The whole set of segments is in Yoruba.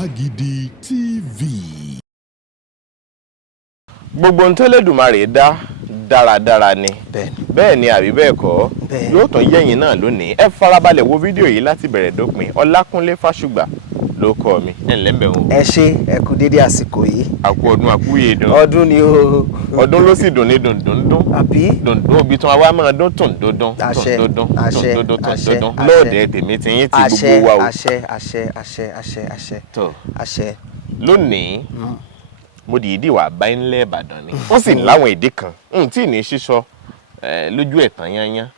Gbàgìdì TV. Gbogbo ohun t'Ẹlẹ́dùmarè dá dáradára ni. Bẹ́ẹ̀ ni àbí bẹ́ẹ̀ kọ́. Yóò tún yẹ̀yìn náà lónìí. Ẹ farabalẹ̀ wo fídíò yìí láti bẹ̀rẹ̀ dópin. Ọlákúnlé Fásùgbà ló kọ mi. Ẹ ǹlẹ́ ńbẹ̀ o. Ẹ ṣé, ẹ kú dédé àsìkò yìí. Àkú ọdún àkúyè dùn. Ọdún ni o. Ọdún ló sì dùn ní dùndùndún. Àbí? Dùndún òbí tún wá máa dún tùndúndún. Àṣẹ, àṣẹ, àṣẹ. Lọ́ọ̀dẹ̀ tèmi ti yín ti gbogbo wa o. Àṣẹ, àṣẹ, àṣẹ, àṣẹ, àṣẹ. Tó. Àṣẹ. Lónìí, mo dìídì wà bá ńlẹ̀ Ìbàdàn ni. Ó sì láwọn èdè kan. Tí ní sísọ lójú ẹ̀tàn yányán.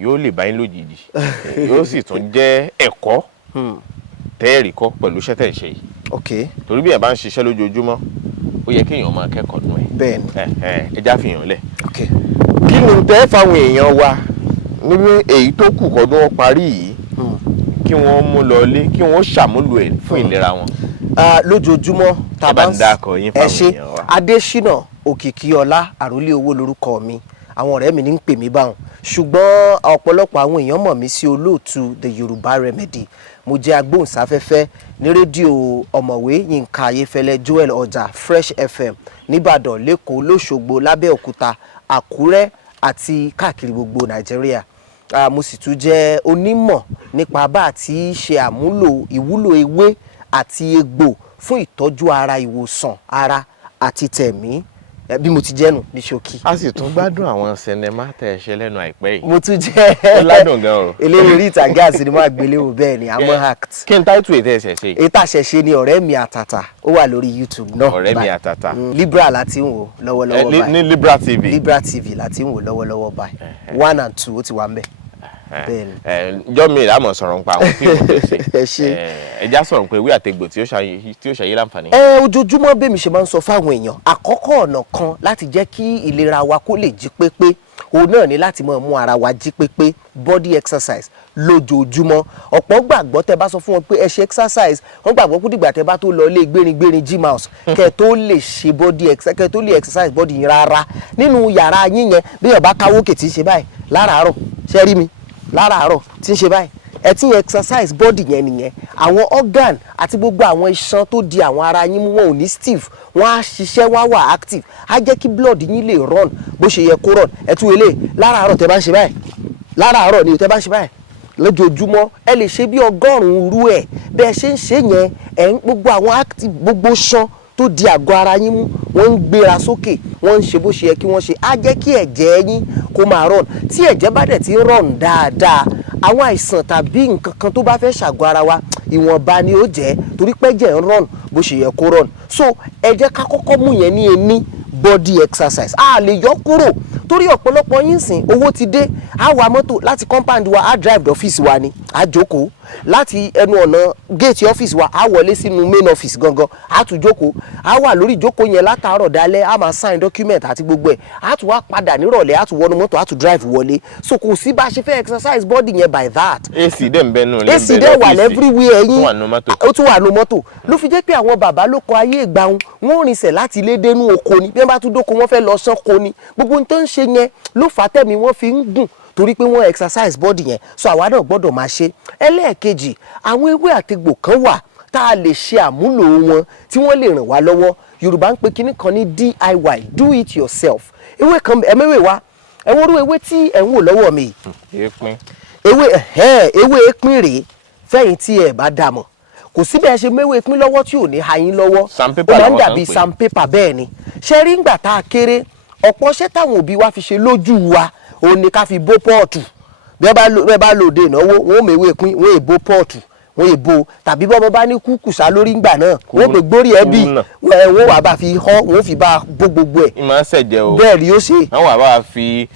Yóò lè bá yín lójijì. Yóò sì tún jẹ́ ẹ̀kọ́ tẹ́ẹ̀rì kọ́ pẹ̀lú iṣẹ́ tẹ̀ ṣe yìí. Torí bí ẹ̀ bá ń ṣiṣẹ́ lójoojúmọ́, ó yẹ kéèyàn máa kẹ́kọ̀ọ́ nù ẹ̀. Bẹ́ẹ̀ni. Ẹ já fi hàn lẹ̀. Kí ni tẹ́ fáwọn èèyàn wa nínú èyí tó kù kọ́dún wọn parí yìí kí wọ́n mú lọlé kí wọ́n ṣàmúlò ẹ̀ fún ìlera wọn? Lójoojúmọ́ tàbá ń dákọ̀ yín fáwọn èèyàn wa. Adésínà Òkìkí ọlá àrólé owó lórúkọ mi. Àwọn ọ̀rẹ́ mi ní ń pè mí báwọn. Ṣùgbọ́n ọ̀pọ̀lọpọ̀ àwọn èèyàn mọ̀ mí sí olóòtú the Yoruba Remedies. Mo jẹ́ agbóhùnsáfẹ́fẹ́ ní rédíò ọ̀mọ̀wé Yínká Ayéfẹ́lẹ́ Joel Ọjà Fresh FM nìbàdàn, lẹ́kọ̀ọ́, lóṣogbo, lábẹ́òkúta, Àkúrẹ́ àti káàkiri gbogbo Nàìjíríà. Mo sì tún jẹ́ onímọ̀ nípa bá àti ṣe àmúlò ìwúlò ewé àti egbò fún ìtọ́jú ara, ìwòsàn ara àti tẹ̀mí. Bí mo ti jẹ́nu ní ṣókí. A sì tún gbádùn àwọn sinimá tẹ̀ ṣe lẹ́nu àìpẹ́ yìí. Mo tún jẹ́ ó ládùn gan o. eléré orí ìtàgé àti sinimá àgbéléwò. Bẹ́ẹ̀ ni àmọ́ act. Kí n táìtù ètò ẹ̀ṣẹ̀ ṣe? Ètò àṣẹṣe ni ọ̀rẹ́ mi àtàtà. Ó wà lórí YouTube náà. Ọ̀rẹ́ mi àtàtà. Libra láti ń wò lọ́wọ́lọ́wọ́ báyìí. Ní Libra TV. Libra TV láti ń wò lọ́wọ́lọ́wọ́ báyìí. 1 and 2 ó ti wà ń bẹ̀. Jọ́ mi ìdámọ̀ sọ̀rọ̀ nípa àwọn fíìmù tó ṣe. Ẹja sọ̀rọ̀ pé ewé àtegbò tí ó ṣàyé láǹfààní. Ojoojúmọ́ bẹ́ẹ̀ mi ṣe máa ń sọ fáwọn èèyàn, àkọ́kọ́ ọ̀nà kan láti jẹ́ kí ìlera wa kó lè jí pépé, òun náà ni láti máa mú ara wa jí pépé, body exercise lójoojúmọ́. Ọ̀pọ̀ gbàgbọ́ tẹ́ bá sọ fún wọn pé ẹ ṣe exercise, wọ́n gbàgbọ́ pé dìgbà tẹ́ bá tó lọ ilé gbéringbérin gym house kẹ́ tó lè ṣe body exercise, kẹ́ tó lè exercise body yín rárá. Nínú yàrá yín yẹn bí ó bá káwó kè tí ń ṣe báyìí láràárọ̀, ṣe rí mi láràárọ̀ tí ń ṣe báyìí, ẹ ti exercise body yẹn nìyẹn. Àwọn organ àti gbogbo àwọn iṣan tó di àwọn ara yín mú wọn ò ní stiff, wọn á ṣiṣẹ́, wọn á wà active, á jẹ́ kí blood yín lè run bó ṣe yẹ kó run. Ẹ tún wọlé láràárọ̀ tẹ́ bá ń ṣe báyìí, láràárọ̀ ni tẹ́ bá ń ṣe báyìí lójoojúmọ́ ẹ lè ṣe bí 100 rú ẹ̀. Bẹ́ẹ̀ ṣe ń ṣe yẹn ẹ̀ ń gbogbo àwọn active, gbogbo ṣan tó di àgọ́ ara yín mú wọ́n ń gbéra sókè, wọ́n ń ṣe bó ṣe yẹ kí wọ́n ṣe. Á jẹ́ kí ẹ̀jẹ̀ yín kó máa run. Tí ẹ̀jẹ̀ bá dẹ̀ ti ń run dáadáa, àwọn àìsàn tàbí nǹkan kan tó bá fẹ́ ṣàgọ́ ara wa ìwọ̀nba ni ó jẹ́, torí pé ẹ̀jẹ̀ ń run bó ṣe yẹ kó run. So ẹ jẹ́ ká kọ́kọ́ mú yẹn ní ení body exercise. A lè yọ kúrò torí ọ̀pọ̀lọpọ̀ yín sìn owó ti dé, a wà mọ́tò láti compound wa, a drive ọ́fíìsì wa ni, a jókòó láti ẹnu ọ̀nà gate ọ́fíìsì wa, a wọlé sínú main office gangan, a tún jókòó, a wà lórí ìjókòó yẹn látàárọ̀ dalẹ́, a máa sign document àti gbogbo ẹ̀, a tún wá padà nírọ̀lẹ́, a tún wọnú mọ́tò, a tún drive wọlé. So kò sí bá a ṣe fẹ́ exercise body yẹn by that. AC dẹ̀ ń bẹ nù lé, AC dẹ̀ wà everywhere yín, ó tún wà nù mọ́tò. Ló fi jẹ́ pé àwọn bàbá ló kọ ayé ìgbà wọn rìnsẹ̀ láti ilé dénú oko ni, bí wọ́n bá tún dóko wọ́n fẹ́ lọ sánko ni. Gbogbo ohun tó ń ṣe yẹn ló fà tẹ̀mí wọ́n fi ń gùn torí pé wọ́n exercise body yẹn. So àwa náà gbọ́dọ̀ máa ṣe. Ẹlẹ́ẹ̀kejì, àwọn ewé àtegbò kan wà tá a lè ṣe àmúlò wọn tí wọ́n lè ràn wá lọ́wọ́. Yorùbá ń pe kinní kan ní DIY, do it yourself. Ewé kan ẹ̀mẹ́wé wa, ẹ̀wọ́n rú ewé tí ẹ̀ ń wò lọ́wọ́ mi. Ewé èpín rèé fẹ́yìn tí ẹ̀ bá dà mọ̀. Kò sí bẹ́ẹ̀ ṣe méwé èpín lọ́wọ́ tí ò ní ha yín lọ́wọ́. Ó máa ń dàbí sandpaper bẹ́ẹ̀ ni. Ṣé rí ńgbà tá a kéré, ọ̀pọ̀ ṣẹ́ táwọn òbí wa fi ṣe lójú wa òun ni ká fi bó pọ́ọ̀tù. Bí ẹ bá lòde ìnáwó, wọ́n ò mèwé èpín, wọ́n èbó pọ́ọ̀tù, wọ́n èbó. Tàbí bọ́mọ bá ní kúkùsà lórí ńgbà náà, wọ́n pè gbórí ẹbí, wọ́n wà bá fi họ́, wọ́n fi bá bó gbogbo ẹ̀. Ìmọ̀ ṣẹ̀jẹ̀ o. Bẹ́ẹ̀ ni ó ṣe. Wọ́n wà bá fi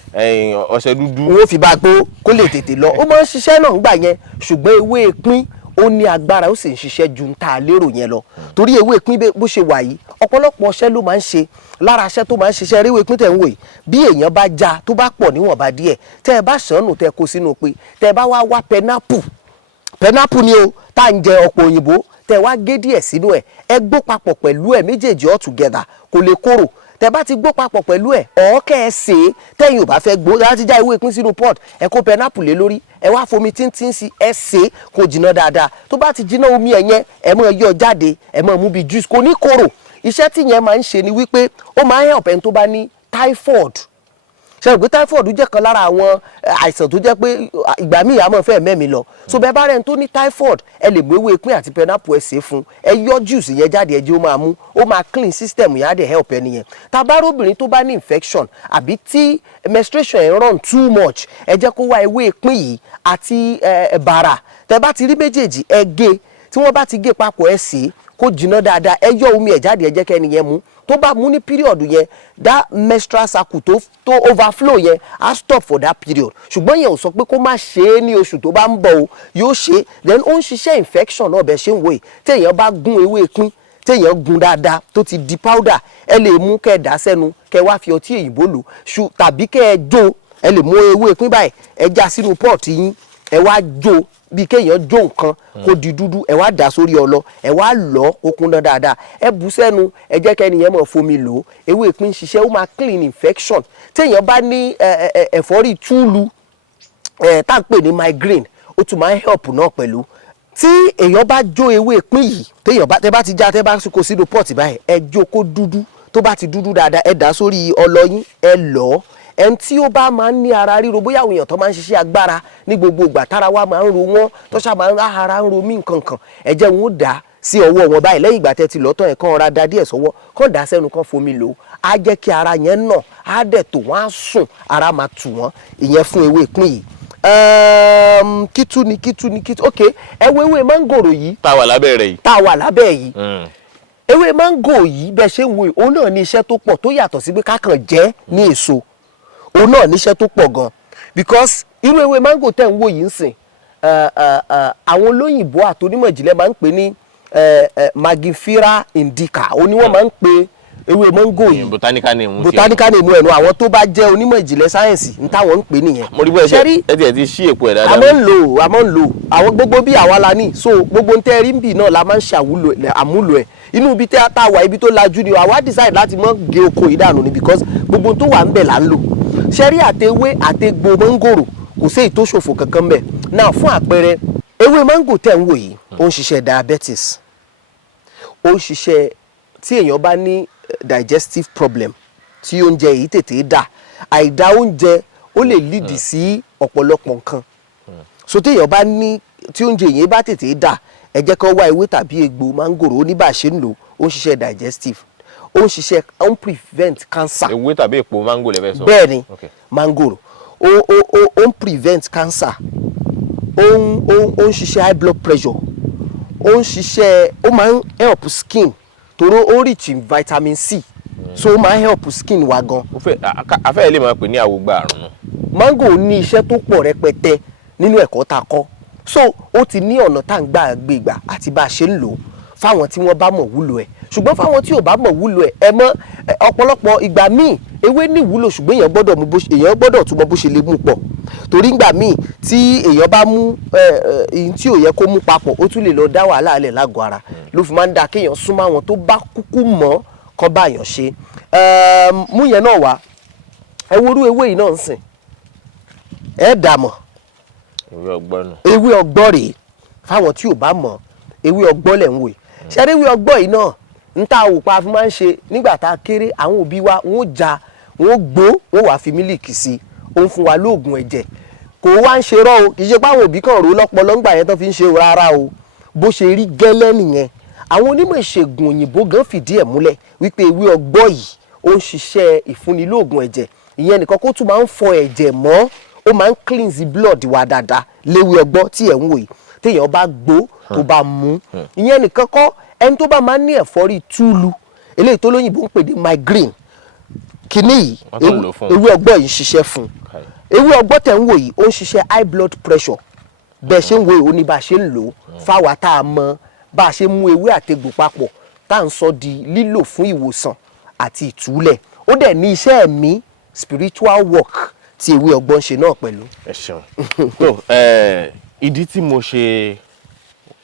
ọṣẹ dúdú. Wọ́n fi bá gbó kó lè tètè lọ. Ó máa ń ṣiṣẹ́ náà ńgbà yẹn, ṣùgbọ́n ewé èpín ó ní agbára, ó sì ń ṣiṣẹ́ ju tá lérò yẹn lọ. Torí ewé èpín bó ṣe wà yìí, ọ̀pọ̀lọpọ̀ ọṣẹ ló máa ń ṣe. Lára aṣẹ tó máa ń ṣiṣẹ́ ewé èpín tẹ̀ ń wò yìí, bí èèyàn bá já tó bá pọ̀ níwọ̀nba díẹ̀, tẹ́ ẹ bá ṣànù tẹ́ kó sínú pé, tẹ́ ẹ bá wá pineapple ni o tá ń jẹ ọ̀pọ̀ òyìnbó, tẹ́ wá gé díẹ̀ sínú ẹ̀, ẹ gbó papọ̀ pẹ̀lú ẹ̀ méjèèjì all together kò lè kóró. tẹ́ bá ti gbó papọ̀ pẹ̀lú ẹ̀ ọ̀ọ́kẹ́ ẹ sè é tẹ́yìn ò bá fẹ́ gbó láti já ewé ìpín sínú pot ẹ kó pineapple lé lórí ẹ wá fomi tíntín sí ẹ sè é kó jiná dáadáa tó bá ti jiná omi ẹ̀ yẹn ẹ máa yọ jáde ẹ máa mú bí juice kò ní korò iṣẹ́ tí yẹn máa ń ṣe ni wípé ó máa ń help ẹni tó bá ní typhoid ṣe rò pé typhoid jẹ́ kan lára àwọn àìsàn tó jẹ́ pé ìgbà míì àmọ́ fẹ́ mẹ́mi lọ so bẹ́ẹ̀ bá rẹ̀ ń tó ní typhoid ẹ lè mú ewé ìpín àti pineapple ẹ sè fún ẹ yọ juice yẹn jáde ẹ jẹ́ ó máa mú ó máa clean system yẹn á dẹ̀ help ẹni yẹn tá a bá róbìnrin tó bá ní infection àbí tí menstruation ẹ̀ run too much ẹ jẹ́ kó wá ewé ìpín yìí àti bàrà tẹ́ bá ti rí méjèèjì ẹ gé tí wọ́n bá ti gé papọ̀ ẹ sè é kó jiná dáadáa ẹ yọ omi ẹ̀ jáde ẹ jẹ́ kẹ́ni yẹn mú tó bá mú ní period yẹn that menstrual cycle tó overflow yẹn á stop for that period ṣùgbọ́n yẹn ò sọ pé kó má ṣe é ní oṣù tó bá ń bọ̀ o yóò ṣe é then ó ń ṣiṣẹ́ infection náà bẹ́ẹ̀ ṣe ń wò yìí téèyàn bá gún ewé ìpín téèyàn gún dáadáa tó ti di powder ẹ lè mú kẹ́ ẹ dà sẹ́nu kẹ́ ẹ wá fi ọtí èyìnbó lò tàbí kẹ́ ẹ jó ẹ lè mú ewé ìpín báyìí ẹ já sínú pot yín ẹ wá jó bí kéèyàn jó nǹkan kó di dúdú ẹ wá dà sórí ọlọ ẹ wá lọ ó kúnná dáadáa ẹ bù sẹ́nu ẹ jẹ́ kẹ́ni yẹn máa fomi lò ó ewé ìpín ṣiṣẹ́ ó máa clean infection téèyàn bá ní ẹ̀fọ́rí túlu tá à ń pè ní migraine ó tún máa ń help náà pẹ̀lú tí èèyàn bá jó ewé ìpín yìí tẹ́ bá ti já tẹ́ bá kó sínú pọ́ọ̀tì báyìí ẹ jó kó dúdú tó bá ti dúdú dáadáa ẹ dà sórí ọlọ yín ẹ lọ ẹni tí ó bá máa ń ní ara ríro bóyá àwọn èèyàn tó máa ń ṣiṣẹ́ agbára ní gbogbo ìgbà tára wa máa ń ro wọ́n tó ṣá máa ń ara ń ro mí nǹkan ẹ jẹ́ wọn ó dà sí ọwọ́ wọn báyìí lẹ́yìn ìgbà tẹ́ ti lọ́tọ̀ ẹ̀ kàn ra da díẹ̀ sọ́wọ́ kàn dà sẹ́nu kàn fomi lò á jẹ́ kí ara yẹn nà á dẹ̀ tó wọ́n á sùn ara máa tù wọ́n ìyẹn fún ewé ìpín yìí kítú ok ẹ wo ewé mángòrò yìí tá a wà lábẹ́ yìí ewé mángò yìí bẹ́ẹ̀ ṣe ń wo òun náà ní iṣẹ́ tó pọ̀ tó yàtọ̀ sí pé kákan jẹ ní èso òun náà níṣẹ́ tó pọ̀ gan because irú ewé mángò tẹ̀ ń wò yìí ń sìn àwọn olóyìnbó àtònímọ̀ ìjìnlẹ̀ máa ń pè ní magifera indica òun ni wọ́n máa ń pè ewé mángò yìí botanical name ẹnu àwọn tó bá jẹ́ onímọ̀ ìjìnlẹ̀ sáyẹ̀nsì ní táwọn ń pè nìyẹn. mo rí bó ẹ ti ṣí èpo ẹ̀ dáadáa. a máa ń lò àwọn gbogbo bí àwa la ní so gbogbo ń tẹ́ rí ń bì náà la máa ń ṣàmúlò ẹ̀ inú ibi tá a wà ibi tó lajú ni àwa decide láti mọ́ gé oko yìí dànù ni because gbogbo tó wà ń bẹ̀ là ń lò ṣẹ́rí àtewé àtegbò mángòrò kò sí èyí tó ṣòfò kankan bẹ̀ náà fún àpẹẹrẹ ewé mángò tẹ̀ ń wò yìí ó ń ṣiṣẹ́ diabetes ó ń ṣiṣẹ́ tí èèyàn bá ní digestive problem tí oúnjẹ yìí tètè dà àìdá oúnjẹ ó lè lead sí ọ̀pọ̀lọpọ̀ nǹkan so tí èèyàn bá ní tí oúnjẹ yìí bá tètè dà ẹ jẹ́ kó wá ewé tàbí egbò mángòrò ó ní bá a ṣe ń lò ó ń ṣiṣẹ́ digestive ó ń ṣiṣẹ́ ó ń prevent cancer. ewé tàbí èpo mángò lè fẹ́ sọ. bẹ́ẹ̀ ni mángòrò ó ń prevent cancer ó ń ṣiṣẹ́ high blood pressure ó ń ṣiṣẹ́ ó máa ń help skin toro ó rich in vitamin C so ó máa ń help skin wa gan. afẹ́ lè máa pè ní àwògbà àrùn náà. mángò ní iṣẹ́ tó pọ̀ rẹpẹtẹ nínú ẹ̀kọ́ tá a kọ́ so ó ti ní ọ̀nà tá à ń gbé ìgbà àti bá a ṣe ń lò ó fáwọn tí wọ́n bá mọ̀ wúlò ẹ̀ ṣùgbọ́n fáwọn tí ò bá mọ̀ wúlò ẹ̀ ẹ mọ̀ ọ̀pọ̀lọpọ̀ ìgbà míì ewé ní ìwúlò ṣùgbọ́n èèyàn gbọ́dọ̀ tún mọ bó ṣe lè mú pọ̀ torí ìgbà míì tí èèyàn bá mú èyí tí ò yẹ kó mú papọ̀ ó tún lè lọ dá wàhálà alẹ̀ lágọ̀ọ́ ara ló fi máa ń da kéèyàn súnmọ́ àwọn tó bá kúkú mọ̀ kọ́ báyàn ṣe mú yẹn náà wá ẹ worú ewé yìí náà ń sìn ẹ dà mọ̀ ewé ọgbọ́n rèé fáwọn tí ò bá mọ̀ ewé ọgbọ́n lẹ̀ ń wò yìí ṣẹ́rí ewé ọgbọ́n yìí náà ń ta òpá fi máa ń ṣe nígbà tá a kéré àwọn òbí wa wọ́n já wọ́n gbó wọ́n wàá fi mílìkì sí ó ń fún wa lóògùn ẹ̀jẹ̀ kò wá ń ṣe rọ́ o kì í ṣe pé àwọn òbí kan rò lọ́pọlọ ńgbà yẹn tó fi ń ṣe rárá o bó ṣe rí gẹ́lẹ́ nìyẹn àwọn onímọ̀ ìṣègùn òyìnbó gan fìdí ẹ̀ múlẹ̀ wípé ewé ọgbọ́n yìí ó ń ṣiṣẹ́ ìfúnni lóògùn ẹ̀jẹ̀ ìyẹn nìkan kó tún máa ń fọ ẹ̀jẹ̀ mọ́ ó máa ń cleanse blood wa dáadáa léwé ọgbọ́n tí ẹ̀ ń wò yìí téèyàn bá gbó tó bá mú ìyẹn nìkan kọ́ ẹni tó bá máa ń ní ẹ̀fọ́rí túlu eléyìí tó lóyìnbó ń pè ní migraine kìíní yìí ewé ọgbọ́n yìí ṣiṣẹ́ fún ewé ọgbọ́n tẹ̀ ń wò yìí ó ń ṣiṣẹ́ high blood pressure bẹ́ẹ̀ ṣe ń wo ìwò ní bá a ṣe ń lò ó fáwa tá a mọ bá a ṣe mú ewé àtegbò papọ̀ tá à ń sọ di lílò fún ìwòsàn àti ìtúlẹ̀ ó dẹ̀ ní iṣẹ́ ẹ̀mí spiritual work tí ewé ọgbọ́n ṣe náà pẹ̀lú. ẹ ṣeun ìdí tí mo ṣe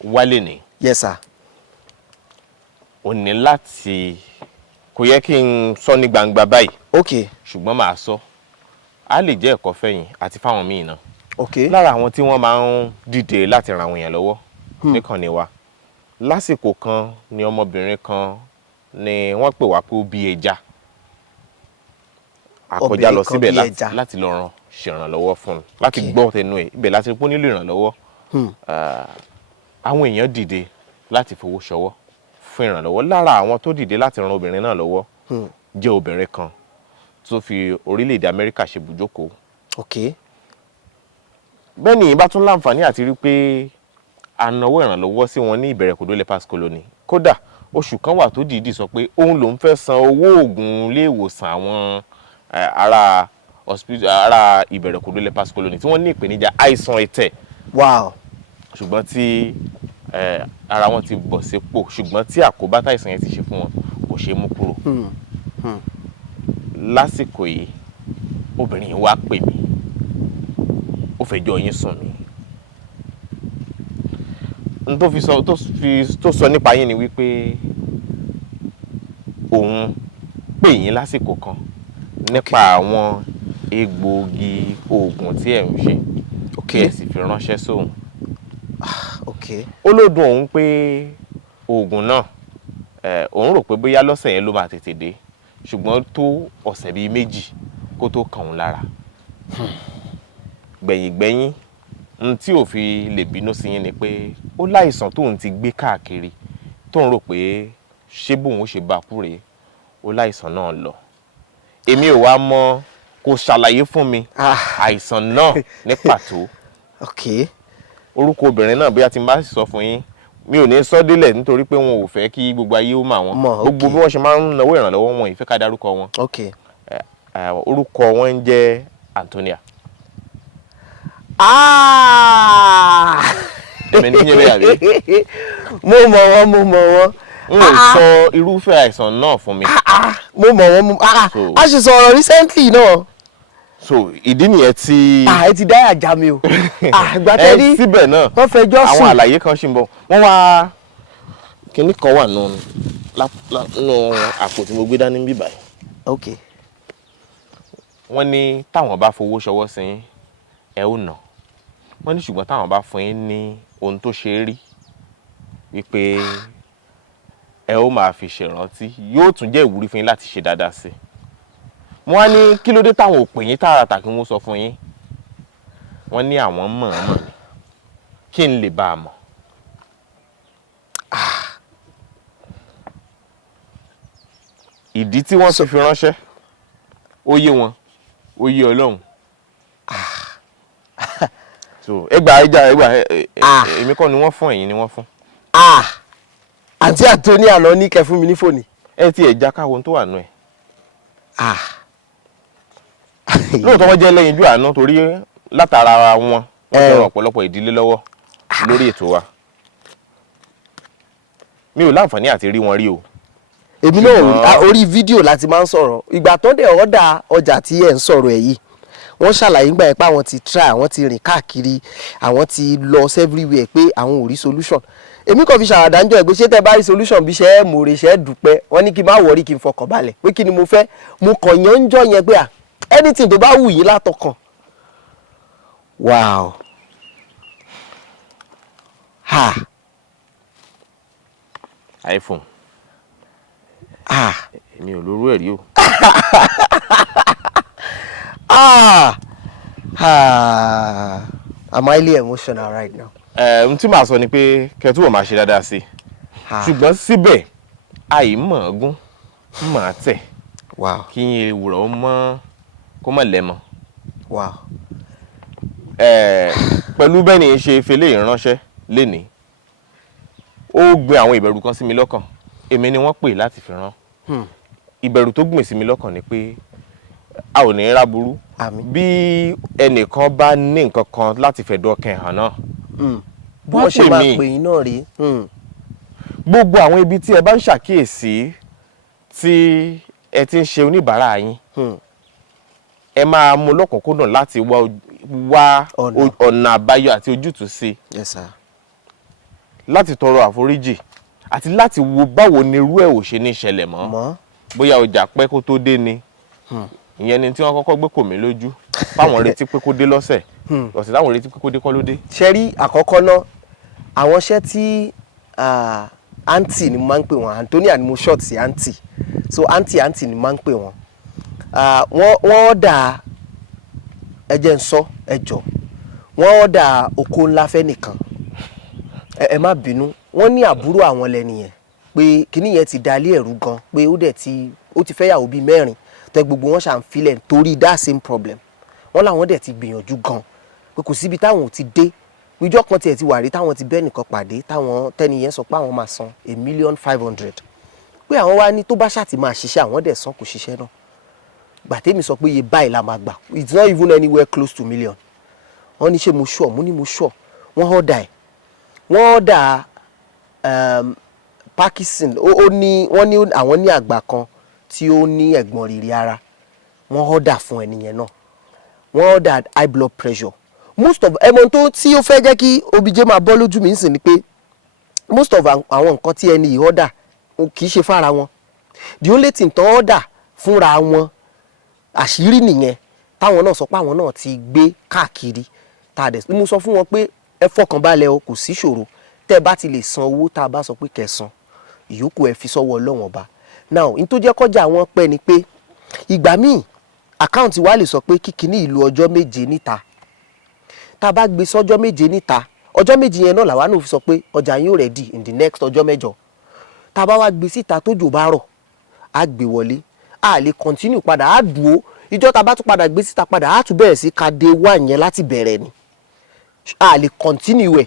wálé ni. yes sir. ó ní láti kò yẹ kí n sọ ní gbangba báyìí. Okay. Ṣùgbọ́n màá sọ. A lè jẹ́ ẹ̀kọ́ fẹ̀yìn àti fáwọn míì náà. Okay. Lára àwọn tí wọ́n máa ń dìde láti ran àwọn èèyàn lọ́wọ́ níkànnì wa. Lásìkò kan ni ọmọbìnrin kan ni wọ́n pè wá pé ó bí ẹja. Àkọjá lọ síbẹ̀ láti lọ ran ṣèrànlọ́wọ́ fún un, láti gbọ́ tẹnu ẹ̀, ibẹ̀ láti pọ́n nílò ìrànlọ́wọ́. Àwọn èèyàn dìde láti fowó ṣọwọ́ fún ìrànlọ́wọ́. Lára àwọn tó dìde láti ran obìnrin náà lọ́wọ́ jẹ́ obìnrin kan tó fi orílẹ̀-èdè Amẹ́ríkà ṣe bùjókòó. Okay. Bẹ́ẹ̀ ni ìbá tún láǹfààní àti rí pé a náwó ìrànlọ́wọ́ sí wọn ní Ìbẹ̀rẹ̀kòdó Lepers Colony. Kódà oṣù kan wà tó dìídì sọ pé òun lòún fẹ́ san owó oògùn ilé ìwòsàn àwọn ará Ìbẹ̀rẹ̀kòdó Lepers Colony tí wọ́n ní ìpèníjà àìsàn ẹ̀tẹ̀. Wow. Ṣùgbọ́n tí ara wọn ti bọ̀ sípò, ṣùgbọ́n tí àkóbá táìsàn yẹn ti ṣe fún wọn kò ṣeé mú kúrò. Lásìkò yìí obìnrin yìí wá pè mí, ó fẹjọ́ yín sùn mí. N tó sọ nípa yín ni wípé òun pè yín lásìkò kan nípa àwọn egbòogi oògùn tí ẹ̀ ń ṣe, kí ẹ sì fi ránṣẹ́ sóhun. Ó ló dùn òun pé oògùn náà òun rò pé bóyá lọ́sẹ̀ yẹn ló máa tètè dé, ṣùgbọ́n tó ọ̀sẹ̀ bíi 2 kó tó kàn òun lára. Gbẹ̀yìngbẹ̀yìn n tí ò fi lè bínú sí yín ni pé ó láìsàn tóun ti gbé káàkiri tóun rò pé ṣé bóun ó ṣe bá kú rèé, ó láìsàn náà lọ. Èmi ò wá mọ̀ kó ṣàlàyé fún mi àìsàn náà ní pàtó. Orúkọ obìnrin náà bóyá tí n bá sọ fún yín mi ò ní sọ délẹ̀ nítorí pé wọn ò fẹ́ kí gbogbo ayé ó mà wọ́n. Gbogbo bí wọ́n ṣe máa ń náwó ìrànlọ́wọ́ wọn ìfẹ́ ká dárúkọ wọn. Orúkọ wọn ń jẹ́ Antonia. Èmi ní yẹn bẹ́ẹ̀ àbí? Mo mọ̀ wọ́n. N ò sọ irúfẹ́ àìsàn náà fún mi. Mo mọ̀ wọ́n. A ṣe sọ̀rọ̀ recently náà. So ìdí nìyẹn tí. Ẹ ti dáyà já mi o. Gbàtẹ́rí síbẹ̀ náà wọ́n fẹjọ́ sùn. Àwọn àlàyé kan ṣì ń bọ̀. Wọ́n wá kinní kan wà nínú àpò tí mo gbé dání bí báyìí. Wọ́n ní táwọn bá fowó ṣọwọ́ sí yín ẹ ó nà. Wọ́n ní ṣùgbọ́n táwọn bá fún yín ní ohun tó ṣe é rí wípé ẹ ó máa fi ṣèrántí, yóò tún jẹ́ ìwúrí fún yín láti ṣe dáadáa sí i. Wọ́n á ní kí ló dé táwọn ò pè yín tààràtà kí wọ́n sọ fún yín. Wọ́n ní àwọn mọ̀ kí n lè bá a mọ̀. Ìdí tí wọ́n sọ fi ránṣẹ́ ó yé wọn, ó yé Ọlọ́run. So ẹgbà èmi kọ́ ni wọ́n fún, ẹ̀yin ni wọ́n fún. Àǹtí Antonia lọ ní kẹ́ fún mi ní fóònù. Ẹ ti ẹ̀já káwọn tó wà nù ẹ̀. Lóòótọ́ wọ́n jẹ́ lẹ́yìn ojú àánú torí látara wọn jẹ́ ọ̀pọ̀lọpọ̀ ìdílé lọ́wọ́ lórí ètò wa. Mi ò láǹfààní àti rí wọn rí o. Èmi náà orí fídíò láti máa ń sọ̀rọ̀. Ìgbà tó dẹ̀ ọ̀dà ọjà tí ẹ̀ ń sọ̀rọ̀ ẹ̀ yìí, wọ́n ṣàlàyé ńgbà yẹn pé àwọn ti try, àwọn ti rìn káàkiri, àwọn ti lọ everywhere pé àwọn ò rí solution. Èmi kàn fi ṣàwàdà ń jọ ẹ̀ pé ṣé tẹ́ bá rí solution bí ṣe é mòrè ṣe é dúpẹ́. Wọ́n ní kí n má wọrí kí n fọkàn balẹ̀ pé kí ni mo fẹ́. Mo kàn yàn ń jọ yẹn pé anything tó bá wù yín látọkàn. Wow. iPhone. Èmi ò lórú ẹ̀ rí o. I'm highly emotional right now. N tí màá sọ ni pé kẹ́tùbọ̀ máa ṣe dáadáa sí i. Ṣùgbọ́n síbẹ̀ àìmọ̀ ọ̀gún máa tẹ̀. Kí yín ewúrọ̀ ó mọ́ kó mọ̀ lẹ́mọ̀. Pẹ̀lú bẹ́ni ṣe fele ìránṣẹ́ lénìí, ó gbé àwọn ìbẹ̀rù kan sí mi lọ́kàn. Èmi ni wọ́n pè láti fi rán. Ìbẹ̀rù tó gbìn sí mi lọ́kàn ni pé a ò ní rá burú. Bí ẹnìkan bá ní nǹkan kan láti fẹ̀dọ̀ ọkàn hàn náà, wọ́n ṣe máa pè yín náà rí. Gbogbo àwọn ibi tí ẹ bá ń ṣàkíyèsí tí ẹ ti ń ṣe oníbàárà yín, ẹ máa mú lọ́kùnkúndùn láti wá ọ̀nà àbáyọ àti ojútùú sí. Yes sir. Láti tọrọ àforíjì àti láti wo báwo ni irú ẹ̀ ò ṣe ní ṣẹlẹ̀ mọ́. bóyá ọjà pẹ́ kó tó dé ni ìyẹn ni tí wọ́n kọ́kọ́ gbé kò mí lójú fáwọn retí pé kó dé lọ́sẹ̀ ọ̀sẹ̀ táwọn retí pé kó dé kọ́ ló dé. ṣe rí àkọ́kọ́ náà àwọn iṣẹ́ tí aunty ni mo máa ń pè wọ́n Antonia ni mo short sí aunty so aunty ni mo máa ń pè wọ́n wọ́n ọ̀dà ẹ̀jẹ̀ ń sọ ẹ̀jọ̀ wọ́n ọ̀dà oko ńlá fẹ́ nìkan ẹ má bínú wọ́n ní àbúrò àwọn lẹ́nu yẹn pé kíní yẹn ti dalé ẹ̀rú gan pé ó ti fẹ́ yàwó bíi 4 tẹ gbogbo wọn ṣàn filẹ̀ torí that same problem wọ́n làwọn dẹ̀ ti gbìyànjú gan pé kò síbi táwọn ò ti dé ìjọ kan tiẹ̀ ti wà rí táwọn ti bẹ́ẹ̀ nìkan pàdé táwọn tẹ́ni yẹn sọ pé àwọn máa san 1,500,000 pé àwọn wá ní tó bá ṣàti máa ṣiṣẹ́ àwọn dẹ̀ san kò ṣiṣẹ́ náà gbàtẹ́mi sọ pé iye báyìí la máa gbà it's not even anywhere close to million wọ́n ní ṣe mo sure mo ní mo sure wọ́n ọ̀dà Parkinson wọ́n ní àwọn ní àgbà kan tí ó ní ẹ̀gbọ̀n rìrì ara wọ́n ọ̀dà fún ẹni yẹn náà wọ́n ọ̀dà high blood pressure most of ẹmọ tó tí ó fẹ́ jẹ́ kí obìjẹ́ máa bọ́ lójú mi ń sìn ni pé most of àwọn nǹkan tí ẹni yìí ọ̀dà kì í ṣe fára wọn the only thing tó ọ̀dà fúnra wọn àṣírí nìyẹn táwọn náà sọ pé àwọn náà ti gbé káàkiri tá a dẹ̀ mo sọ fún wọn pé ẹ fọkàn balẹ̀ o kò sí ṣòro tẹ́ ẹ bá ti lè san owó tá a bá sọ pé kẹsàn ìyókù ẹ fi sọ́wọ́ Ọlọ́run Ọba now n tó jẹ́ kọjá wọn pẹ́ ni pé ìgbà míì àkáǹtì wa lè sọ pé kíkiní ìlú ọjọ́ 7 níta tá a bá gbé sọ́jọ́ 7 níta ọjọ́ 7 yẹn náà làwa náà fi sọ pé ọjà yín ò ready in the next ọjọ́ 8 tá a bá wá gbé síta tójò bá rọ̀ á gbé wọlé a lè continue padà á dúró ìjọ tá a bá tún padà gbé síta padà á tún bẹ̀rẹ̀ sí ka day 1 yẹn láti bẹ̀rẹ̀ ni a lè continue ẹ̀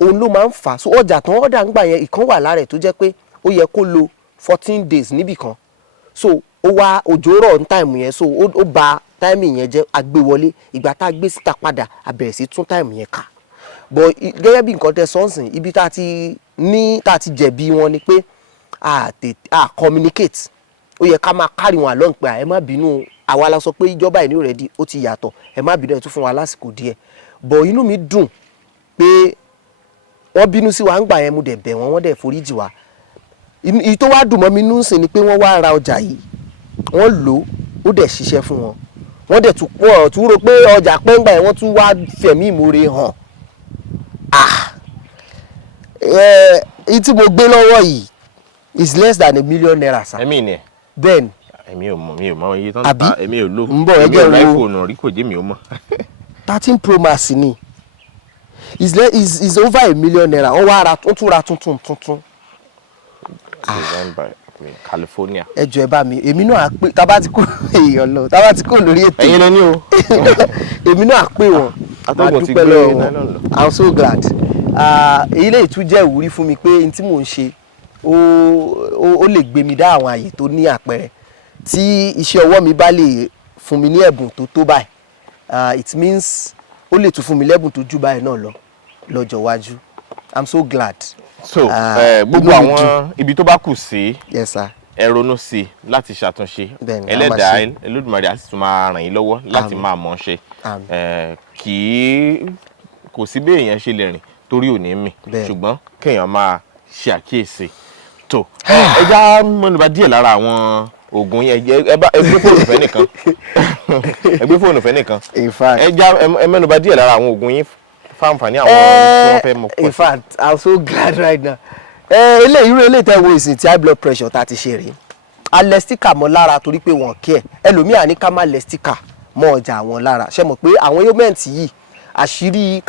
òun ló máa ń fà so ọjà tán ọ̀dà ń gbà yẹn ìkan wà lára ẹ̀ tó jẹ́ pé ó yẹ kó lo 14 days níbì kan so ó wá òjò rọ̀ ní táìmù yẹn so ó ba táìmù yẹn jẹ́ agbéwọlé ìgbà tá a gbé síta padà a bẹ̀rẹ̀ sí tún táìmù yẹn kà but gẹ́gẹ́ bí nǹkan tẹ sọ́ọ̀sìn ibi tá a ti jẹ̀bi wọn ni pé a communicate ó yẹ ká máa carry wọn along pé ẹ má bínú àwa la sọ pé ìjọba ìní already ó ti yàtọ̀ ẹ má bínú ẹ tún fún wa lásìkò díẹ̀ but inú mi dùn pé wọ́n bínú sí wa ń gbà yẹn mo dẹ̀ bẹ̀ wọ́n dẹ̀ foríjì wa èyí tó wá dùn mọ́ mi nú sí ni pé wọ́n wá ra ọjà yìí wọ́n lò ó dẹ̀ ṣiṣẹ́ fún wọn wọ́n dẹ̀ tún rò pé ọjà pẹ́ngbà yẹn wọ́n tún wá fẹ̀mí ìmoore hàn èyí tí mo gbé lọ́wọ́ yìí is less than ₦1,000,000 sa. ẹ̀mí ni ẹ̀. bẹ́ẹ̀ni. èmi ò mọ iye tán ta èmi ò lò èmi ò láì fóònù rí kò jẹ́ mi ò mọ̀. 13 Pro Max ni is over ₦1,000,000 wọ́n wá ra wọ́n tún ra tuntun. designed by California. ẹ jọ̀ọ́ ẹ bá mi èmi náà pé tá bá ti kó èèyàn lọ tá bá ti kó lórí ètò ẹ̀yin lẹ ní o èmi náà pé wọn máa dúpẹ́ lọ́wọ́ wọn I'm so glad èyí lè tún jẹ́ ìwúrí fún mi pé n tí mò ń ṣe ó lè gbé mi dá àwọn àyè tó ní àpẹẹrẹ tí iṣẹ́ ọwọ́ mi bá lè fún mi ní ẹ̀bùn tó báyìí it means ó lè tún fún mi lẹ́bùn tó jù báyìí náà lọ lọ́jọ́ iwájú I'm so glad. So gbogbo àwọn ibi tó bá kù sí yes sir ẹ ronú sí láti ṣàtúnṣe ẹlẹ́dàá Olódùmarè á sì tún máa ràn yín lọ́wọ́ láti máa mọ̀ ṣe kò sí bí èèyàn ṣe lè rìn torí ò ní mì ṣùgbọ́n kéèyàn máa ṣe àkíyèsí tó ẹja mẹ́nubà díẹ̀ lára àwọn oògùn yẹn ẹgbẹ́ fóònù fẹ́ nìkan ẹgbẹ́ fóònù fẹ́ nìkan ẹja mẹ́nubà díẹ̀ lára àwọn oògùn yín fáǹfààní àwọn tí wọ́n fẹ́ mọ̀ pọ̀. In fact I'm so glad right now eléyìí tẹ́ wo ìsìn tí high blood pressure tá a ti ṣe rèé a lẹ stika mọ́ lára torí pé wọ́n kí ẹ̀ ẹlòmíà ní ká má lẹ stika mọ́ ọjà àwọn lára ṣe mọ̀ pé àwọn yómẹ́ǹtì yìí àṣírí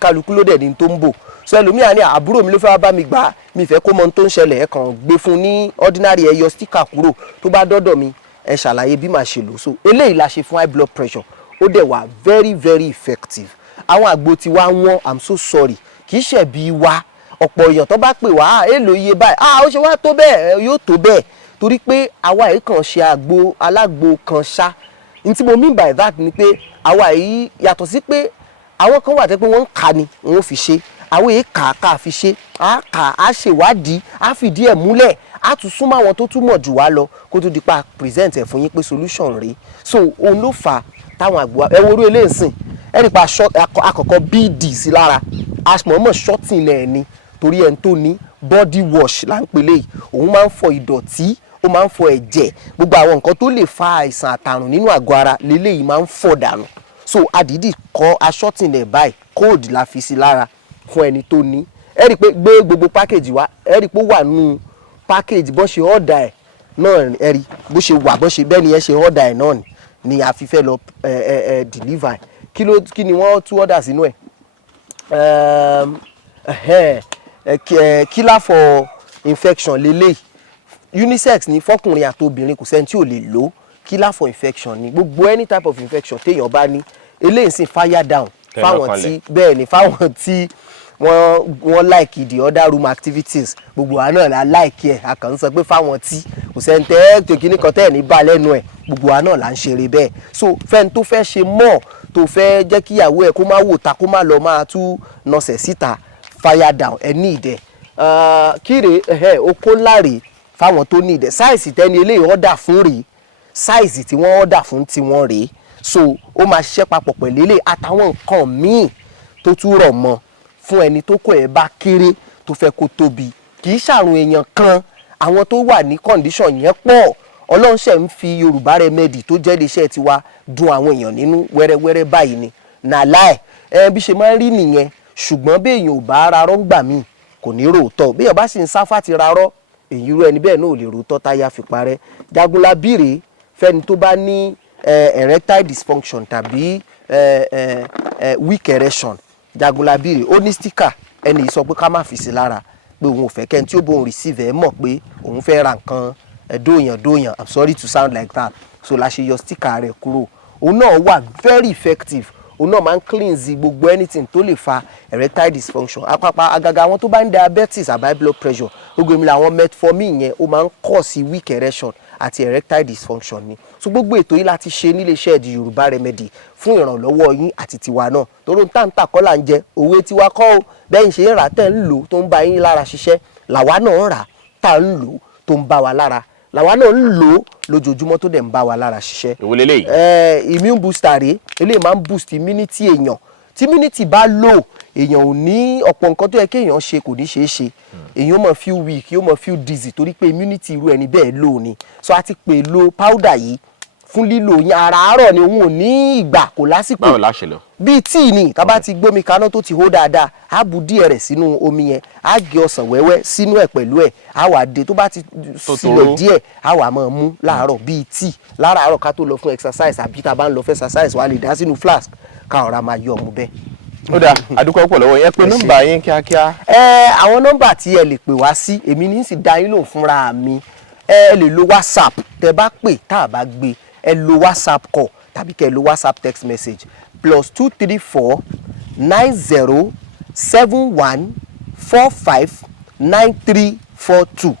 kálukú ló dẹ̀ ní tó ń bò so ẹlòmíà ní àbúrò mi ló fẹ́ wá bá mi gbà mi fẹ́ kó mọ tó ń ṣẹlẹ̀ ẹ̀ kàn gbé fún ní ordinary ẹ yọ stika kúrò tó bá dọ́dọ̀ mi ẹ ṣàlàyé bí màá ṣe lò so eléyìí la ṣe fún high blood pressure ó dẹ̀ wà very very effective àwọn àgbo tí wá wọ́n I'm so sorry kì í ṣe bí wa ọ̀pọ̀ èèyàn tó bá pè wá èlò iye báyìí ó ṣe wá tó bẹ́ẹ̀ yóò tó bẹ́ẹ̀ torí pé àwa yìí kàn ṣe àgbo alágbo kan ṣá n tí mo mean by that ni pé àwa yìí yàtọ̀ sí pé àwọn kan wà tẹ́ pé wọ́n ń kà ni wọ́n fi ṣe àwọn èyí kà fi ṣe á ṣèwádìí á fìdí ẹ̀ múlẹ̀ á tún súnmọ́ àwọn tó túmọ̀ jù wá lọ kó tó di pa present ẹ̀ fún yín pé solution rèé so òun ló fà á táwọn àgbo ẹ wo orú eléyìí sìn ẹnì pa àkọ́kọ́ bd sí lára àmọ́mọ́ shorting ẹ̀ ni torí ẹni tó ní body wash là ń pè léyìí òun máa ń fọ ìdọ̀tí ó máa ń fọ ẹ̀jẹ̀, gbogbo àwọn nǹkan tó lè fa àìsàn àtàrùn nínú àgọ́ ara lélẹ́yìí máa ń fọ̀ dànù. So àdìdì kọ́ aṣọ́tìnẹ̀ báyìí code la fi sí lára fún ẹni tó ní. Ẹ rí i pé gbé gbogbo package wá, ẹ rí i pé ó wà nù package bó ṣe ọ̀dà ẹ̀ náà, ẹ rí bó ṣe wà bó ṣe bẹ́ẹ̀ ni ẹ ṣe ọ̀dà ẹ̀ náà ni a fi fẹ́ lọ deliver. Kí ni wọ́n tún ọ̀dà sínú ẹ̀? Killer for infection lélẹ́yìí, unisex ni fọkùnrin àti obìnrin, kò sẹ́ni tí ò lè lò. Killer for infection ni gbogbo any type of infection téèyàn bá ní, eléyìí sì fire down fáwọn tí bẹ́ẹ̀ ni fáwọn tí wọ́n like the other room activities, gbogbo wa náà la like ẹ̀, a kàn ń sọ pé fáwọn tí kò sẹ́ni tó kíní kan tẹ́ ẹ̀ ní bá lẹ́nu ẹ̀, gbogbo wa náà la ń ṣeré bẹ́ẹ̀. So fẹ́ni tó fẹ́ ṣe mọ́ tó fẹ́ jẹ́ kí ìyàwó ẹ̀ kó má wò ta kó má lọ máa tú nọsẹ̀ síta, fire down ẹ ní ìdẹ. Kíre okó láre fáwọn tó ní ìdẹ, sáìsì tẹ́ni eléyìí ọ̀dà fún rèé, sáìsì tí wọ́n ọ̀dà fún tiwọn rèé. So ó máa ṣiṣẹ́ papọ̀ pẹ̀lú eléyìí àtàwọn nǹkan míì tó tún rọ̀ mọ́ fún ẹni tó kọ̀ ẹ̀ bá kéré tó fẹ́ kó tóbi. Kì í ṣàrùn èèyàn kan, àwọn tó wà ní condition yẹn pọ̀. Ọlọ́run ṣe ń fi Yorùbá Remedy tó jẹ́ iléeṣẹ́ tiwa dùn àwọn èèyàn nínú wẹ́rẹ́wẹ́rẹ́ báyìí ni. Nàláì bí ṣe máa ń rí nìyẹn, ṣùgbọ́n bí èèyàn ò bá rarọ́ ń gbà míì kò ní ròótọ́. Bí èèyàn bá sì ń sáfà ti rarọ́, èyí irú ẹni bẹ́ẹ̀ náà ò lè ròótọ́ táyà fi parẹ́. Jagunlabi rèé fẹ́ni tó bá ní erectile dysfunction tàbí weak erection. Jagunlabi rèé ó ní sticker, ẹni yìí sọ pé ká má fi sí lára, pé òun ò fẹ́ kẹ́ni tí ó bóun receive ẹ̀ mọ̀ pé òun fẹ́ ra nǹkan dóyàn. I'm sorry to sound like that. So la ṣe yọ sticker rẹ̀ kúrò. Òun náà wà very effective. Òun náà máa ń cleanse gbogbo anything tó lè fa erectile dysfunction. Àpapọ̀ àgàgà àwọn tó bá ń diabetes àbí high blood pressure, gbogbo èmi làwọn metformin yẹn ó máa ń cause weak erection àti erectile dysfunction ni. So gbogbo ètò yìí láti ṣe nílé iṣẹ́ di Yorùbá Remedy fún ìrànlọ́wọ́ yín àti tiwa náà. Torí táǹtà kọ́ là ń jẹ, òwe tiwa kọ́ o, bẹ́ẹ̀ ń ṣe ń rà tẹ́ ń lò tó ń bá yín lára ṣiṣẹ́, làwa náà ń rà tá ń lò tó ń bá wa lára, làwa náà ń lò lójoojúmọ́ tó dẹ̀ ń bá wa lára ṣiṣẹ́. Èwo leléyìí? Immune booster rèé, eléyìí máa ń boost immunity èèyàn. Tí immunity bá low, èèyàn ò ní ọ̀pọ̀ nǹkan tó yẹ kí èèyàn ṣe kò ní ṣeé ṣe. Èèyàn máa feel weak, yóò máa feel dizzy torí pé immunity irú ẹni bẹ́ẹ̀ low ni. So a ti pè lo powder yìí fún lílò yín àràárọ̀ ni, òun ò ní ìgbà kò lásìkò. Báwo la ṣe lọ? Bíi tíì ni, tá bá ti gbómi kaná tó ti hó dáadáa, á bu díẹ̀ rẹ̀ sínú omi yẹn, á gé ọsàn wẹ́wẹ́ sínú ẹ̀ pẹ̀lú ẹ̀, á wà dé tó bá ti sílẹ̀ díẹ̀, á wà máa mú láàárọ̀ bíi tíì. Láràárọ̀ ká tó lọ fún exercise àbí tá bá ń lọ fún exercise wà lè dá sínú flask ká ọ̀rá máa yọ ọmú bẹ́ẹ̀. Ó dáa, àdúpẹ́ pọ̀ lọ́wọ́ yẹn, pé nọ́mbà yín kíákíá. Àwọn nọ́mbà tí ẹ lè pè wá sí, èmi ní sì dá yín lò fúnra mi. Ẹ lè lo WhatsApp, tẹ bá pè tá a bá gbé, ẹ lo WhatsApp call tàbí kẹ́ lo WhatsApp text message +234 90 71 45 9342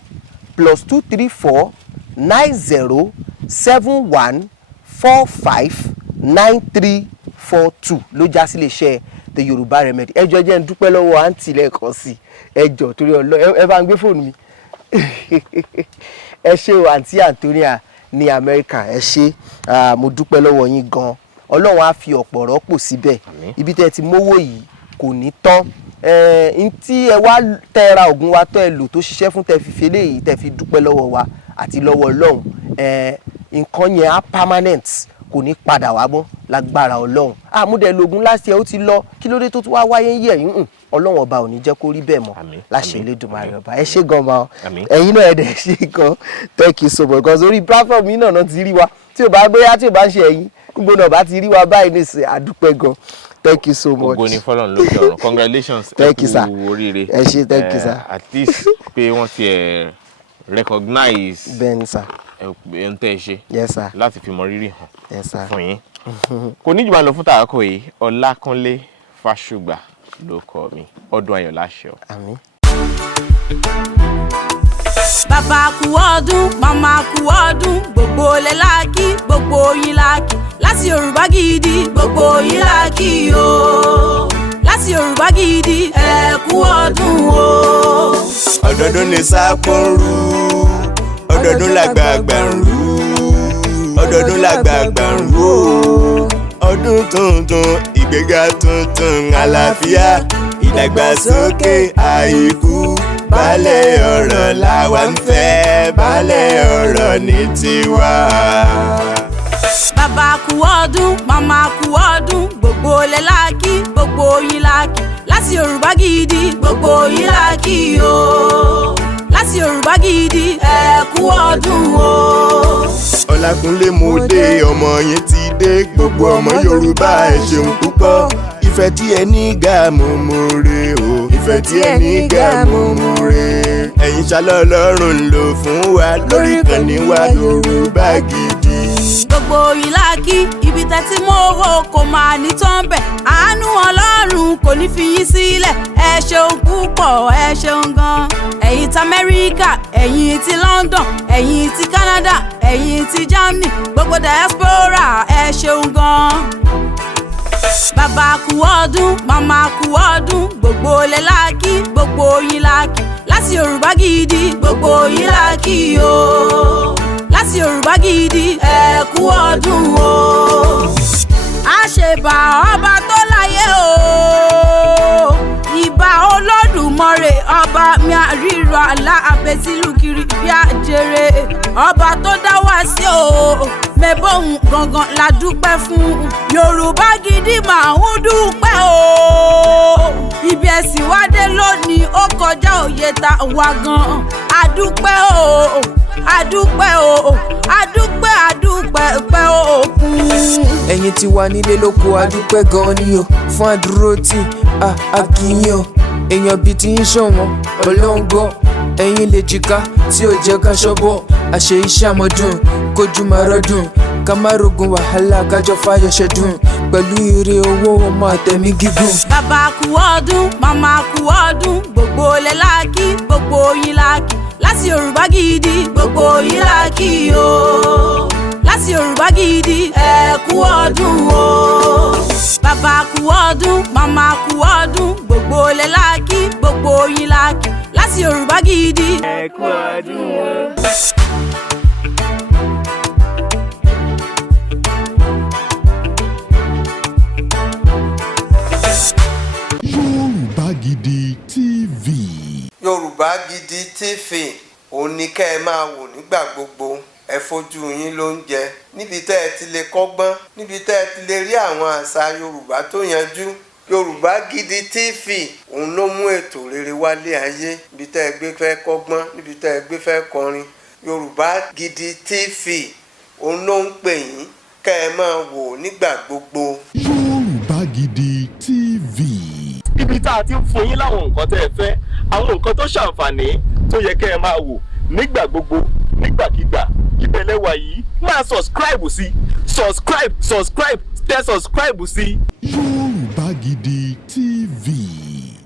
+234 90 71 45 9342 ló já sí iléeṣẹ́ the Yorùbá Remedy. Ẹ jọ̀ọ́ jẹ́ ń dúpẹ́ lọ́wọ́ àǹtí lẹ́ẹ̀kan sí, ẹ jọ̀ọ́ torí Ọlọ́run ẹ bá ń gbé fóònù mi. Ẹ ṣé o àǹtí Antonia ní Amẹ́ríkà, ẹ ṣé, mo dúpẹ́ lọ́wọ́ yín gan. Ọlọ́run á fi ọ̀pọ̀ rọ́pò síbẹ̀. Ibi tẹ́ ti mówó yìí kò ní tán. Tí ẹ wá tẹ́ ra oògùn wa tó ẹ lò tó ṣiṣẹ́ fún tẹ́ fi fi eléyìí tẹ́ fi dúpẹ́ lọ́wọ́ wa àti lọ́wọ́ Ọlọ́run, nǹkan yẹn á permanent, kò ní padà wá mọ́ lágbára Ọlọ́run. Àmúdẹ lògùn last year ó ti lọ, kí ló dé tó tún wá wáyé ń yẹ̀ yín? Ọlọ́run ọba ò ní jẹ́ kó rí bẹ́ẹ̀ mọ́ láṣẹ Elédùmarè ọba. Ẹ ṣé gan ma, ẹ̀yin náà ẹ dẹ̀ ṣé gan, thank you so much, because orí platform yìí náà ti rí wa, tí ò bá gbéyà tí ò bá ń ṣe ẹ̀yin gbogbo náà bá ti rí wa báyìí nísìnyí, àdúpẹ́ gan. Thank you so much. Ògo ni fọ́lọ́run lókè ọ̀run. Congratulations. Thank you sir. Oríire. Ẹ ṣé, thank you sir. At least pé wọ́n ti recognize Ben sir. Ẹ̀hún tẹ́ ẹ ṣe. Yes sir. Láti fi mọ rírì hàn. Yes sir. Fún yín. Kò ní jù máa lọ fún tààkọ̀ yìí, Ọlákúnlé Fásùgbà ló kọ mi. Ọdún ayọ̀ láṣẹ o. Àmín. Bàbá kú ọdún, màmá kú ọdún, gbogbo ilẹ̀ láàkì, gbogbo yín láàkì. Láti Yorùbá Gidi, gbogbo yín láàkì o. Láti Yorùbá Gidi, ẹ kú ọdún o. Ọdọọdún ni sápọn rú, ọdọọdún làgbààgbà ń rú, ọdọọdún làgbààgbà ń rú o. Ọdún tuntun, ìgbéga tuntun, àlàáfíà, ìdàgbàsókè, àìkú, baálẹ̀ ọ̀rọ̀ làwa ń fẹ́. dálẹ̀ ọ̀rọ̀ ní tiwa. Bàbá kú ọdún, màmá kú ọdún, gbogbo ilẹ̀ la kí, gbogbo yín la kí. Láti Yorùbá Gidi, gbogbo yín la kí o. Láti Yorùbá Gidi, ẹ kú ọdún o. Ọlákúnlé mo dé, ọmọ yẹn ti dé, gbogbo ọmọ Yorùbá ẹ ṣeun púpọ̀. Ìfẹ́ tí ẹ ní ga mo more o, ìfẹ́ tí ẹ ní ga mo more. Ẹ̀yin ṣálọ́ Ọlọ́run lò fún wa lórí ìkànnì wa Yorùbá Gidi. Gbogbo yín la kí, ibi tẹ́tí mo wò kò máa ní tán bẹ̀. Àánú Ọlọ́run kò ní fi yín sílẹ̀. Ẹ ṣeun púpọ̀, ẹ ṣeun gan. Ẹ̀yin ti Amẹ́ríkà, ẹ̀yin ti London, ẹ̀yin ti Canada, ẹ̀yin ti Germany, gbogbo diaspora ẹ ṣeun gan. Bàbá kú ọdún, màmá kú ọdún, gbogbo ilẹ̀ la kí, gbogbo yín la kí. Láti Yorùbá Gidi, gbogbo yín la kí o. Láti Yorùbá Gidi, ẹ kú ọdún o. Àṣebà ọba tó láyé o. Ìbà Olódùmarè ọba mi àríro àlá àbẹ̀sílùkiri bí àjèrè. Ọba tó dá wá sí o. Mẹ́bọ̀hún gangan la dúpẹ́ fún. Yorùbá Gidi máa ń dúpẹ́ o. Ibi ẹ̀sìn wá dé lónìí ó kọjá òye ta wá gan. Adúpẹ́ o, adúpẹ́ o, adúpẹ́ adúpẹ́ pẹ́ òkun. Ẹ̀yin ti wà nílé lóko adúpẹ́ gan ni o fún àdúró tí a kì í yàn. Èèyàn bíi ti ń ṣọ̀wọ́n Ọlọ́run gbọ́. Ẹ̀yin lè jìká tí ò jẹ́ ká ṣọ́bọ̀. Àṣẹ iṣẹ́ àmọ́dún kojú máa rọ́dún. Ká má rogun wàhálà kájọ fáyọ̀ṣẹ́ dùn. Pẹ̀lú ire owó ọmọ àtẹ̀mí gígùn. Bàbá kú ọdún, màmá kú ọdún, gbogbo ilẹ̀ la kí, gbogbo yín la kí. Láti Yorùbá Gidi, gbogbo yín la kí o. Láti Yorùbá Gidi, ẹ kú ọdún o. Bàbá kú ọdún, màmá kú ọdún, gbogbo ilẹ̀ la kí, gbogbo yín la kí. Láti Yorùbá Gidi, Ẹ kú ọdún o. Yorùbá Gidi TV. Yorùbá Gidi TV òun ni kẹ́ ẹ máa wò nígbà gbogbo. Ẹ fojú yín lóúnjẹ níbi tẹ́ ẹ ti lè kọ́gbọ́n, níbi tẹ́ ẹ ti lè rí àwọn àṣà Yorùbá tó yanjú. Yorùbá Gidi TV òun ló mú ètò rere wálé ayé, níbi tẹ́ ẹ gbé fẹ́ kọ́gbọ́n, níbi tẹ́ ẹ gbé fẹ́ kọrin. Yorùbá Gidi TV òun ló ń pè yín kẹ́ ẹ máa wò nígbà gbogbo. Yorùbá Gidi TV. Ibi tá a ti ń fún yín láwọn nǹkan tẹ́ ẹ fẹ́, àwọn nǹkan tó ṣàǹfààní tó yẹ kẹ́ ẹ máa wò nígbà gbogbo, nígbàkigbà. Ìbẹ̀lẹ̀ wà yìí máa subscribe sí, subscribe tẹ subscribe sí.